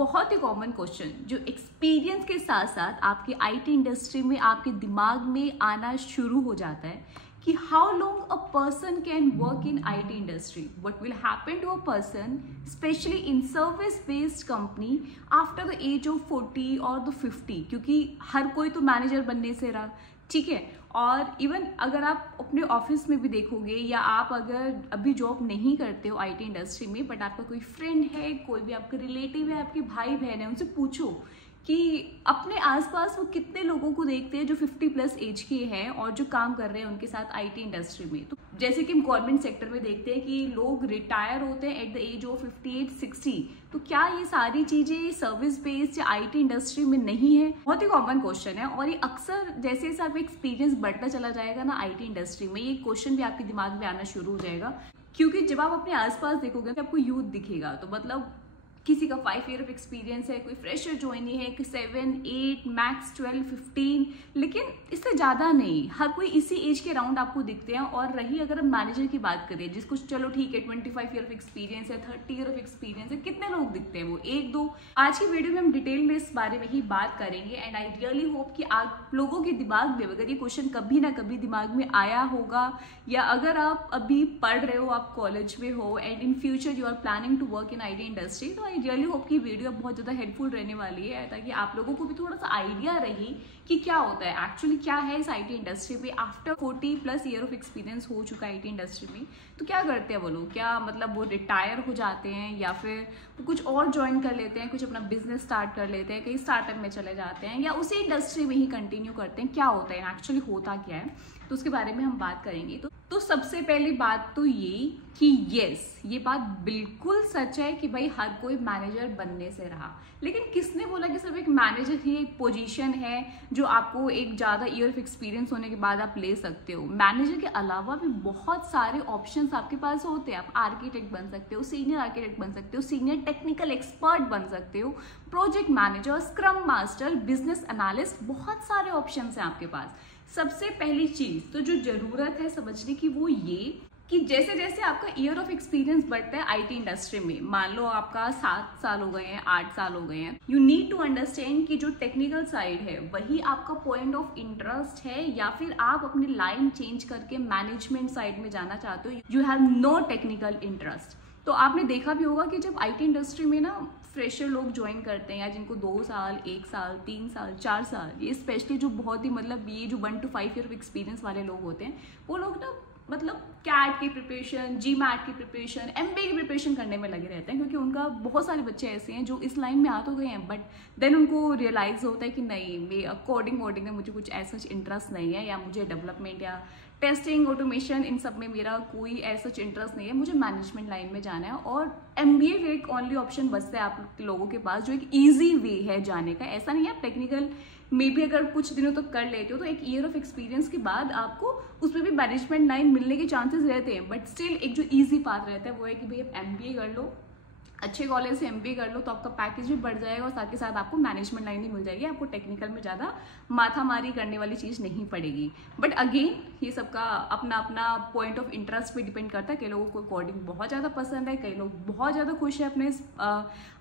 बहुत ही common question जो experience के साथ साथ आपके आईटी इंडस्ट्री में आपके दिमाग में आना शुरू हो जाता है कि how long a person can work in IT industry, what will happen to a person specially in service based company after the age of 40 और द 50, क्योंकि हर कोई तो मैनेजर बनने से रहा, ठीक है। और इवन अगर आप अपने ऑफिस में भी देखोगे या आप अगर अभी जॉब नहीं करते हो आईटी इंडस्ट्री में, बट आपका कोई फ्रेंड है, कोई भी आपका रिलेटिव है, आपके भाई बहन है, उनसे पूछो कि अपने आसपास वो कितने लोगों को देखते हैं जो 50+ एज के हैं और जो काम कर रहे हैं उनके साथ आईटी इंडस्ट्री में। तो जैसे कि हम गवर्नमेंट सेक्टर में देखते हैं कि लोग रिटायर होते हैं एट द एज ऑफ 58-60, तो क्या ये सारी चीजें सर्विस बेस्ड या आईटी इंडस्ट्री में नहीं है? बहुत ही कॉमन क्वेश्चन है और ये अक्सर जैसे जैसे आपका एक्सपीरियंस बढ़ता चला जाएगा ना आईटी इंडस्ट्री में, ये क्वेश्चन भी आपके दिमाग में आना शुरू हो जाएगा। क्योंकि जब आप अपने आसपास देखोगे तो आपको यूथ दिखेगा, तो मतलब किसी का 5 ईयर ऑफ एक्सपीरियंस है, कोई फ्रेशर ज्वाइनी है, कि 7, 8, मैक्स 12, 15, लेकिन इससे ज़्यादा नहीं, हर कोई इसी एज के राउंड आपको दिखते हैं। और रही अगर हम मैनेजर की बात करें जिसको चलो ठीक है 25 ईयर ऑफ एक्सपीरियंस है, 30 ईयर ऑफ एक्सपीरियंस है, कितने लोग दिखते हैं? वो 1-2। आज की वीडियो में हम डिटेल में इस बारे में ही बात करेंगे एंड आई रियली होप कि आप लोगों के दिमाग में अगर ये क्वेश्चन कभी ना कभी दिमाग में आया होगा, या अगर आप अभी पढ़ रहे हो, आप कॉलेज में हो and in future you are planning to work in IT industry, तो आई रियली होप की वीडियो बहुत ज़्यादा हेल्पफुल रहने वाली है, ताकि आप लोगों को भी थोड़ा सा आइडिया रहे कि क्या होता है एक्चुअली, क्या है इस आईटी इंडस्ट्री में। आफ्टर 40+ ईयर ऑफ एक्सपीरियंस हो चुका है आईटी इंडस्ट्री में, तो क्या करते हैं वो लोग? क्या मतलब वो रिटायर हो जाते हैं या फिर वो कुछ और ज्वाइन कर लेते हैं, कुछ अपना बिजनेस स्टार्ट कर लेते हैं, कहीं स्टार्टअप में चले जाते हैं, या उसी इंडस्ट्री में ही कंटिन्यू करते हैं? क्या होता है एक्चुअली, होता क्या है, तो उसके बारे में हम बात करेंगे। तो सबसे पहली बात तो ये कि यस, ये बात बिल्कुल सच है कि भाई हर कोई मैनेजर बनने से रहा, लेकिन किसने बोला कि सिर्फ एक मैनेजर ही एक पोजीशन है जो आपको एक ज़्यादा ईयर ऑफ एक्सपीरियंस होने के बाद आप ले सकते हो? मैनेजर के अलावा भी बहुत सारे ऑप्शंस आपके पास होते हैं। आप आर्किटेक्ट बन सकते हो, सीनियर आर्किटेक्ट बन सकते हो, सीनियर टेक्निकल एक्सपर्ट बन सकते हो, project manager, scrum master, business analyst, बहुत सारे ऑप्शंस हैं आपके पास। सबसे पहली चीज तो जो जरूरत है समझने की वो ये कि जैसे जैसे आपका ईयर ऑफ एक्सपीरियंस बढ़ता है आईटी इंडस्ट्री में, मान लो आपका 7 साल हो गए हैं, 8 साल हो गए हैं, यू नीड टू अंडरस्टैंड कि जो टेक्निकल साइड है वही आपका पॉइंट ऑफ इंटरेस्ट है, या फिर आप अपनी लाइन चेंज करके मैनेजमेंट साइड में जाना चाहते हो, you have no technical interest. तो आपने देखा भी होगा कि जब आईटी इंडस्ट्री में ना फ्रेशर लोग ज्वाइन करते हैं, या जिनको 2 साल, 1 साल, 3 साल, 4 साल, ये स्पेशली जो बहुत ही मतलब ये जो 1 to 5 ईयर ऑफ एक्सपीरियंस वाले लोग होते हैं, वो लोग ना मतलब कैट की प्रिपरेशन, GMAT की प्रिपरेशन, MBA की प्रिपरेशन करने में लगे रहते हैं, क्योंकि उनका बहुत सारे बच्चे ऐसे हैं जो इस लाइन में आ तो गए हैं, बट देन उनको रियलाइज होता है कि नहीं, मैं कोडिंग वोडिंग में मुझे कुछ ऐसा इंटरेस्ट नहीं है, या मुझे डेवलपमेंट या टेस्टिंग, ऑटोमेशन, इन सब में मेरा कोई ऐसा इंटरेस्ट नहीं है, मुझे मैनेजमेंट लाइन में जाना है। और MBA एक ओनली ऑप्शन बचता है आप लोगों के पास, जो एक ईजी वे है जाने का। ऐसा नहीं है, आप टेक्निकल में भी अगर कुछ दिनों तक कर लेते हो तो एक ईयर ऑफ एक्सपीरियंस के बाद आपको उसमें भी मैनेजमेंट लाइन मिलने के चांसेस रहते हैं, बट स्टिल एक जो ईजी पाथ रहता है वो है कि भाई आप MBA कर लो, अच्छे कॉलेज से MBA कर लो, तो आपका पैकेज भी बढ़ जाएगा और साथ के साथ आपको मैनेजमेंट लाइन भी मिल जाएगी, आपको टेक्निकल में ज़्यादा माथामारी करने वाली चीज़ नहीं पड़ेगी। बट अगेन ये सबका अपना अपना पॉइंट ऑफ इंटरेस्ट पे डिपेंड करता है। कई लोगों को कोडिंग बहुत ज़्यादा पसंद है, कई लोग बहुत ज़्यादा खुश है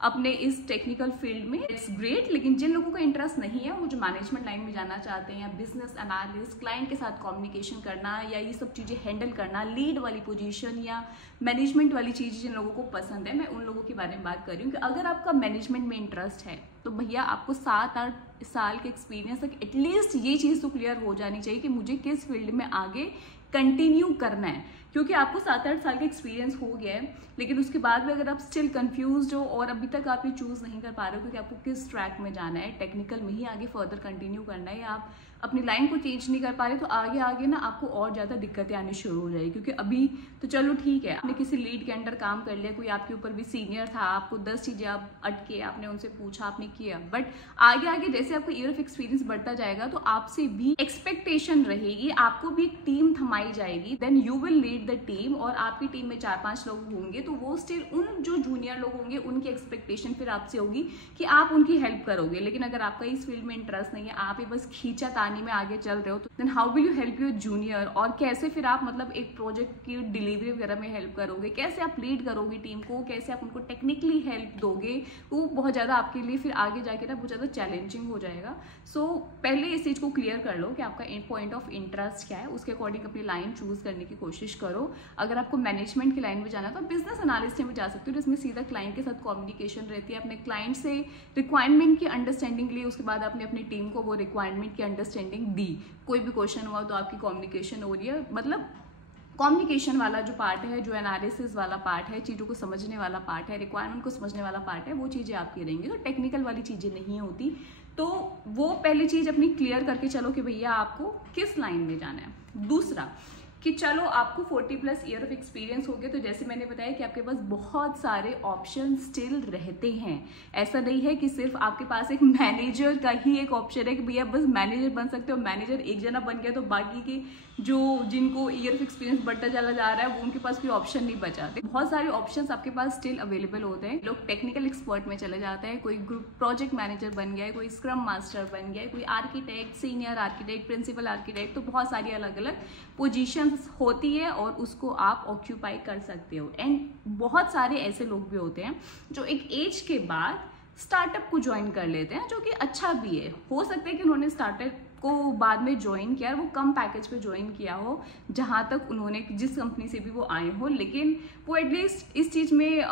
अपने इस टेक्निकल फील्ड में, इट्स ग्रेट। लेकिन जिन लोगों का इंटरेस्ट नहीं है, वो जो मैनेजमेंट लाइन में जाना चाहते हैं, या बिजनेस एनालिस्ट, क्लाइंट के साथ कम्युनिकेशन करना, या ये सब चीज़ें हैंडल करना, लीड वाली पोजीशन या मैनेजमेंट वाली चीज़ जिन लोगों को पसंद है, मैं उन लोगों के बारे में बात कर रही हूँ कि अगर आपका मैनेजमेंट में इंटरेस्ट है तो भैया आपको 7-8 साल के एक्सपीरियंस तक एटलीस्ट ये चीज़ तो क्लियर हो जानी चाहिए कि मुझे किस फील्ड में आगे कंटिन्यू करना है। क्योंकि आपको 7-8 साल का एक्सपीरियंस हो गया है, लेकिन उसके बाद भी अगर आप स्टिल कंफ्यूज हो और अभी तक आप ये चूज़ नहीं कर पा रहे हो क्योंकि आपको किस ट्रैक में जाना है, टेक्निकल में ही आगे फर्दर कंटिन्यू करना है, या आप अपनी लाइन को चेंज नहीं कर पा रहे, तो आगे आगे ना आपको और ज़्यादा दिक्कतें आनी शुरू हो जाएगी। क्योंकि अभी तो चलो ठीक है, आपने किसी लीड के अंडर काम कर लिया, कोई आपके ऊपर भी सीनियर था, आपको 10 चीज़ें आप अटके, आपने उनसे पूछा, आपने किया, बट आगे आगे जैसे आपको ईयर ऑफ एक्सपीरियंस बढ़ता जाएगा तो आपसे भी एक्सपेक्टेशन रहेगी, आपको भी एक टीम थमाई जाएगी, then you will lead lead the team और आपकी टीम में 4-5 लोग होंगे तो वो स्टिल उन जो जूनियर लोग होंगे उनकी एक्सपेक्टेशन फिर आपसे होगी कि आप उनकी हेल्प करोगे। लेकिन अगर आपका इस फील्ड में इंटरेस्ट नहीं है, आप ही बस खींचा तानी में आगे चल रहे हो, तो then how will you help your junior, और कैसे फिर आप मतलब एक प्रोजेक्ट की डिलीवरी वगैरह में हेल्प करोगे, कैसे आप लीड करोगे टीम को, कैसे आप उनको टेक्निकली हेल्प दोगे, वो बहुत ज़्यादा आपके लिए फिर आगे जाके ना बहुत ज़्यादा चैलेंजिंग हो जाएगा। सो पहले इस चीज़ को क्लियर कर लो कि आपका पॉइंट ऑफ इंटरेस्ट क्या है, उसके अकॉर्डिंग अपनी लाइन चूज करने की कोशिश करो। अगर आपको मैनेजमेंट की लाइन में जाना है तो बिजनेस एनालिस्ट में जा सकते हो, जिसमें सीधा क्लाइंट के साथ कम्युनिकेशन रहती है, अपने क्लाइंट से रिक्वायरमेंट की अंडरस्टैंडिंग ली, उसके बाद आपने अपनी टीम को वो रिक्वायरमेंट की अंडरस्टैंडिंग दी। कोई भी क्वेश्चन हुआ तो आपकी कम्युनिकेशन हो रही है, मतलब कम्युनिकेशन वाला जो पार्ट है, जो एनालिसिस वाला पार्ट है, चीज़ों को समझने वाला पार्ट है, रिक्वायरमेंट को समझने वाला पार्ट है, वो चीज़ें आपकी रहेंगी। तो टेक्निकल वाली चीज़ें नहीं होती। तो वो पहली चीज़ अपनी क्लियर करके चलो कि भैया आपको किस लाइन में जाना है। दूसरा कि चलो आपको 40+ ईयर ऑफ एक्सपीरियंस हो गया, तो जैसे मैंने बताया कि आपके पास बहुत सारे ऑप्शन स्टिल रहते हैं। ऐसा नहीं है कि सिर्फ आपके पास एक मैनेजर का ही एक ऑप्शन है कि भैया बस मैनेजर बन सकते हो, मैनेजर एक जना बन गया तो बाकी के जो जिनको ईयर ऑफ एक्सपीरियंस बढ़ता चला जा रहा है वो उनके पास कोई ऑप्शन नहीं बचा। बहुत सारे ऑप्शंस आपके पास स्टिल अवेलेबल होते हैं। लोग टेक्निकल एक्सपर्ट में चले जाते हैं, कोई ग्रुप प्रोजेक्ट मैनेजर बन गया है, कोई स्क्रम मास्टर बन गया है, कोई architect, senior architect, principal architect, तो बहुत सारी अलग अलग पोजीशंस होती है और उसको आप ऑक्यूपाई कर सकते हो। एंड बहुत सारे ऐसे लोग भी होते हैं जो एक एज के बाद स्टार्टअप को ज्वाइन कर लेते हैं, जो कि अच्छा भी है। हो सकता है कि उन्होंने स्टार्टअप को बाद में ज्वाइन किया, वो कम पैकेज पे ज्वाइन किया हो जहाँ तक उन्होंने जिस कंपनी से भी वो आए हो, लेकिन वो एटलीस्ट इस चीज़ में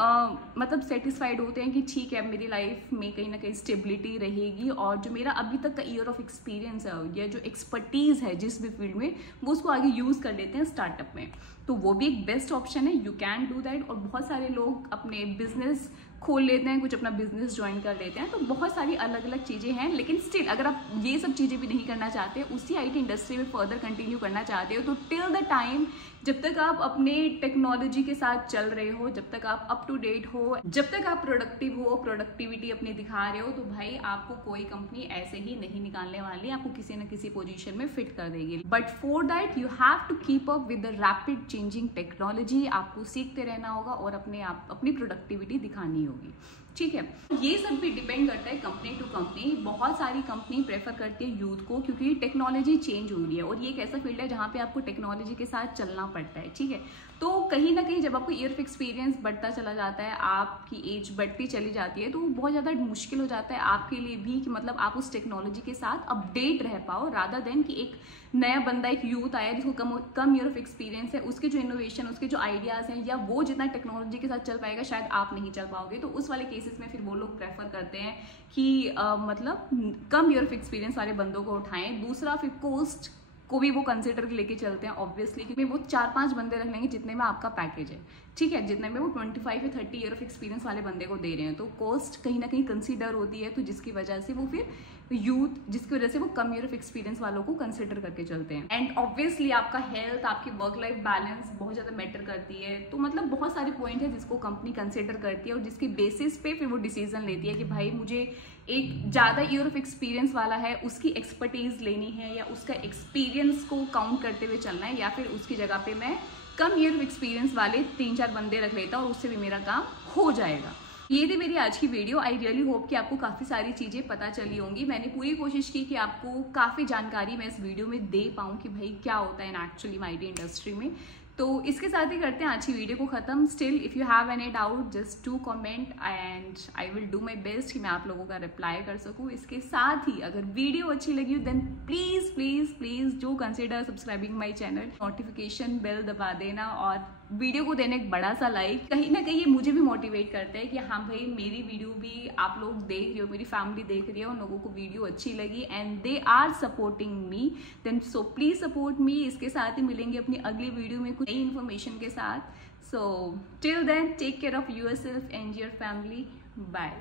मतलब सेटिस्फाइड होते हैं कि ठीक है मेरी लाइफ में कहीं ना कहीं स्टेबिलिटी रहेगी और जो मेरा अभी तक का ईयर ऑफ एक्सपीरियंस है या जो एक्सपर्टीज़ है जिस भी फील्ड में, वो उसको आगे यूज़ कर लेते हैं स्टार्टअप में। तो वो भी एक बेस्ट ऑप्शन है, यू कैन डू दैट। और बहुत सारे लोग अपने बिजनेस खोल लेते हैं, कुछ अपना बिजनेस ज्वाइन कर लेते हैं। तो बहुत सारी अलग अलग चीज़ें हैं, लेकिन स्टिल अगर आप ये सब चीज़ें भी नहीं करना चाहते, उसी आईटी इंडस्ट्री में फर्दर कंटिन्यू करना चाहते हो, तो टिल द टाइम जब तक आप अपने टेक्नोलॉजी के साथ चल रहे हो, जब तक आप अप टू डेट हो, जब तक आप प्रोडक्टिव हो, प्रोडक्टिविटी अपनी दिखा रहे हो, तो भाई आपको कोई कंपनी ऐसे ही नहीं निकालने वाली, आपको किसी न किसी पोजीशन में फिट कर देगी। But for that you have to keep up with the rapid changing technology. आपको सीखते रहना होगा और अपनी प्रोडक्टिविटी दिखानी होगी, ठीक है। ये सब भी डिपेंड करता है कंपनी टू कंपनी। बहुत सारी कंपनी प्रेफर करती है यूथ को, क्योंकि टेक्नोलॉजी चेंज हो रही है और ये एक ऐसा फील्ड है जहाँ पे आपको टेक्नोलॉजी के साथ चलना पड़ता है, ठीक है। तो कहीं ना कहीं जब आपको ईयर ऑफ एक्सपीरियंस बढ़ता चला जाता है, आपकी एज बढ़ती चली जाती है, तो बहुत ज़्यादा मुश्किल हो जाता है आपके लिए भी कि मतलब आप उस टेक्नोलॉजी के साथ अपडेट रह पाओ, रादर देन कि एक नया बंदा, एक यूथ आया जिसको कम ईयर ऑफ एक्सपीरियंस है, उसके जो इनोवेशन, उसके जो आइडियाज़ हैं, या वो जितना टेक्नोलॉजी के साथ चल पाएगा शायद आप नहीं चल पाओगे। तो उस वाले केसेस में फिर वो लोग प्रेफर करते हैं कि मतलब कम ईयर ऑफ एक्सपीरियंस वाले बंदों को उठाएं। दूसरा फिर कॉस्ट को भी वो कंसिडर लेके चलते हैं ऑब्वियसली, क्योंकि वो 4-5 बंदे रख लेंगे जितने में आपका पैकेज है, ठीक है, जितने में वो 25 या 30 ईयर ऑफ एक्सपीरियंस वाले बंदे को दे रहे हैं। तो कॉस्ट कहीं ना कहीं कंसीडर होती है, तो जिसकी वजह से वो फिर जिसकी वजह से वो कम ईयर ऑफ एक्सपीरियंस वालों को कंसिडर करके चलते हैं। एंड ऑब्वियसली आपका हेल्थ, आपकी वर्क लाइफ बैलेंस बहुत ज़्यादा मैटर करती है। तो मतलब बहुत सारे पॉइंट है जिसको कंपनी कंसिडर करती है और जिसकी बेसिस पे फिर वो डिसीजन लेती है कि भाई मुझे एक ज़्यादा ईयर ऑफ एक्सपीरियंस वाला है, उसकी एक्सपर्टीज लेनी है, या उसका एक्सपीरियंस को काउंट करते हुए चलना है, या फिर उसकी जगह पे मैं कम ईयर ऑफ एक्सपीरियंस वाले 3-4 बंदे रख लेता और उससे भी मेरा काम हो जाएगा। ये थी मेरी आज की वीडियो। आई रियली होप कि आपको काफ़ी सारी चीज़ें पता चली होंगी। मैंने पूरी कोशिश की कि आपको काफ़ी जानकारी मैं इस वीडियो में दे पाऊँ कि भाई क्या होता है एक्चुअली आईटी इंडस्ट्री में। तो इसके साथ ही करते हैं आज की वीडियो को ख़त्म। Still if you have any doubt just do comment and I will do my best कि मैं आप लोगों का रिप्लाई कर सकूँ। इसके साथ ही अगर वीडियो अच्छी लगी हो then please please please do consider subscribing my channel, notification bell दबा देना और वीडियो को देने एक बड़ा सा लाइक। कहीं ना कहीं ये मुझे भी मोटिवेट करता है कि हाँ भाई मेरी वीडियो भी आप लोग देख रहे हो, मेरी फैमिली देख रही है, उन लोगों को वीडियो अच्छी लगी and they are supporting me, then so please support me. इसके साथ ही मिलेंगे अपनी अगली वीडियो में कुछ नई इन्फॉर्मेशन के साथ। So till then take care of yourself and your family. Bye.